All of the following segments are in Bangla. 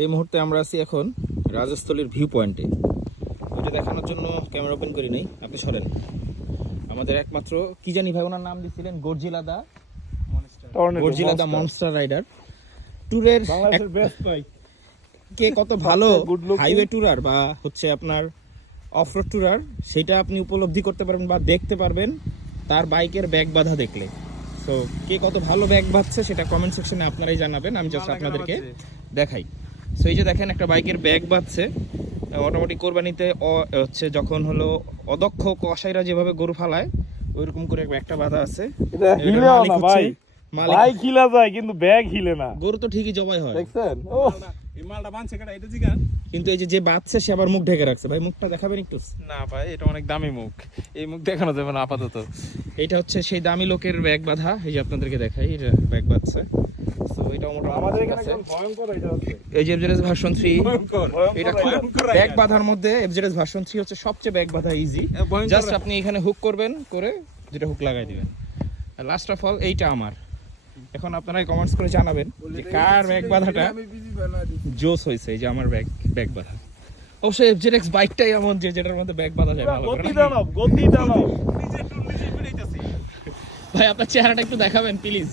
এই মুহূর্তে আমরা আছি এখন রাজস্থলীর ভিউ পয়েন্টে ওইটা দেখানোর জন্য ক্যামেরা ওপেন করি নাই আপনি সরেন। আমাদের একমাত্র কি জানি ভাই ওনার নাম দিছিলেন? গর্জিলাদা গর্জিলাদা মনস্টার। রাইডার। ট্যুরের বাংলাদেশের বেস্ট বাইক কে কত ভালো। হাইওয়ে ট্যুরার বা হচ্ছে আপনার অফ রোড ট্যুরার সেটা আপনি উপলব্ধি করতে পারবেন বা দেখতে পারবেন তার বাইকের ব্যাগ বাঁধা দেখলে। তো কে কত ভালো ব্যাগ বাঁধছে সেটা কমেন্ট সেকশনে আপনারাই জানাবেন আমি জাস্ট আপনাদেরকে দেখাই। সো এই যে দেখেন একটা বাইকের ব্যাগ বাঁধছে মোটামুটি কোরবানিতে হচ্ছে যখন হলো অদক্ষ কসাইরা যেভাবে গরু ফালায় ওইরকম করে একটা বাঁধা আছে। এটা এটার হিলেও মালিক না হচ্ছে- ভাই। মালিক। হিলা যায় কিন্তু ব্যাগ হিলে না। গরু তো ঠিকই জবাই হয়। দেখছেন? ও মালটা বানছে কেটা এটা জিগা কিন্তু এই যে যে বাঁধছে সে আবার মুখ ঢেকে রাখছে। ভাই মুখটা দেখাবেন একটু? না ভাই এটা অনেক দামি মুখ। এই মুখ দেখানো যাবে না আপাতত। এটা হচ্ছে সেই দামি লোকের ব্যাগ বাঁধা। এই যে আপনাদেরকে দেখাই এটা ব্যাগ বাঁধছে। তো মোটামুটি আমাদের এখানে ভয়ঙ্কর এটা আছে এই যে এফজেডএস ভার্সন 3 এটা ব্যাগ বাঁধার মধ্যে এফজেডএস ভার্সন 3 হচ্ছে সবচেয়ে ব্যাগ বাঁধা ইজি জাস্ট আপনি এখানে হুক করবেন করে যেটা হুক লাগাই দিবেন। লাস্ট অফ অল এইটা আমার। এখন আপনারা কমেন্টস করে জানাবেন যে কার ব্যাগ বাঁধাটা জোস হয়েছে এই যে আমার ব্যাগ ব্যাগ বাঁধা। অবশ্যই এফজেডএক্স বাইকটাই এমন যে যেটার মধ্যে ব্যাগ বাঁধা যায় ভালো গতি নাকি? গতি দানব ভাই আপনার চেহারাটা একটু দেখাবেন প্লিজ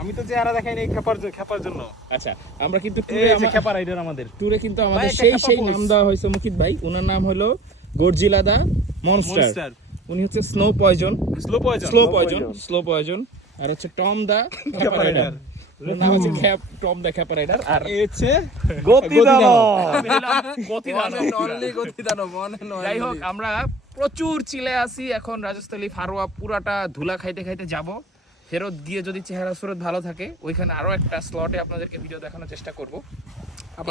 আমি তো চেহারা দেখাই নাই খেপার খেপার জন্য। আচ্ছা আমরা কিন্তু ট্যুরে খেপা রাইডার আমাদের। ট্যুরে কিন্তু আমাদের সেই সেই নাম দেওয়া হয়েছে মুকিত ভাই। ওনার নাম হলো গর্জিলাদা মনস্টার। মনস্টার। উনি হচ্ছে snow poison slow poison slow poison slow poison আর হচ্ছে টম দা রাইডার নাম হচ্ছে খ্যাপ টম দা খ্যাপা রাইডার আর এই হচ্ছে গতি গতি দানব। গতি যাই হোক আমরা প্রচুর চিলে আসি এখন রাজস্থলী ফারোয়া পুরাটা ধুলা খাইতে খাইতে যাব। ফেরত গিয়ে যদি চেহারা সুরত ভালো থাকে ওইখানে আরও একটা স্লটে আপনাদেরকে ভিডিও দেখানোর চেষ্টা করব।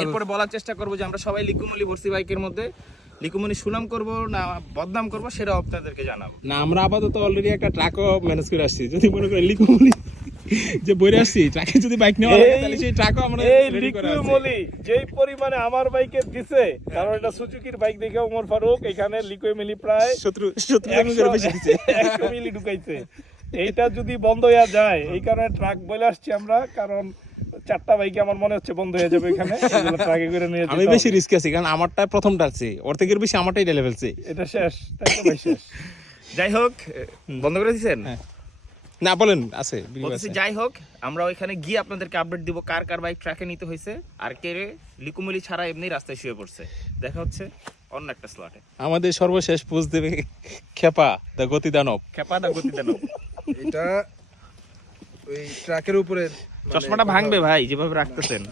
এরপরে বলার চেষ্টা করব যে আমরা সবাই লিকুমলি ভর্সি বাইকের মধ্যে লিকুমনি সুনাম করব না বদনাম করব সেটাও আপনাদেরকে জানাব। না আমরা আপাতত অলরেডি একটা ট্রাকও ম্যানেজ করে আসছি। যদি মনে করি লিকুমলি যে বইরে আসছি ট্রাকে যদি বাইক নেওয়া লাগে তাহলে সেই ট্রাকও আমরা এই ready করে লিকুইড আছি। মলি যেই পরিমাণে আমার বাইকে দিছে কারণ এটা সুজুকির বাইক দেখে ওমর ফারুক এখানে লিকুইড মিলি প্রায় শত্রু শত্রু জনের বেশি দিছে। একশো মিলি ঢুকাইছে। এইটা যদি বন্ধ হয়ে যায় এই কারণে ট্রাক বলে আসছি আমরা কারণ চারটা বাইকে আমার মনে হচ্ছে বন্ধ হয়ে যাবে এখানে। ট্রাকে করে নিয়ে আমি বেশি রিস্ক আছি কারণ আমারটা প্রথমটা আছে ওর থেকে বেশি আমারটাই ডেলে ফেলছে এটা শেষ তাই তো ভাই শেষ। যাই হোক বন্ধ করে দিয়েছেন? হ্যাঁ। না বলেন আছে যাই হোক আমরা ওইখানে গিয়ে আপনাদেরকে আপডেট দিব কার কার বাইক ট্র্যাকে নিতে হয়েছে আর কে রে লিকুমলি ছাড়া এমনি রাস্তায় শুয়ে পড়ছে। দেখা হচ্ছে অন্য একটা স্লটে আমাদের সর্বশেষ পোজ দেবে খেপা দা গতি দানব। খেপা দা গতি দেন এটা ওই ট্রাকের উপরে মানে চশমাটা ভাঙবে ভাই যেভাবে রাখতেছেন।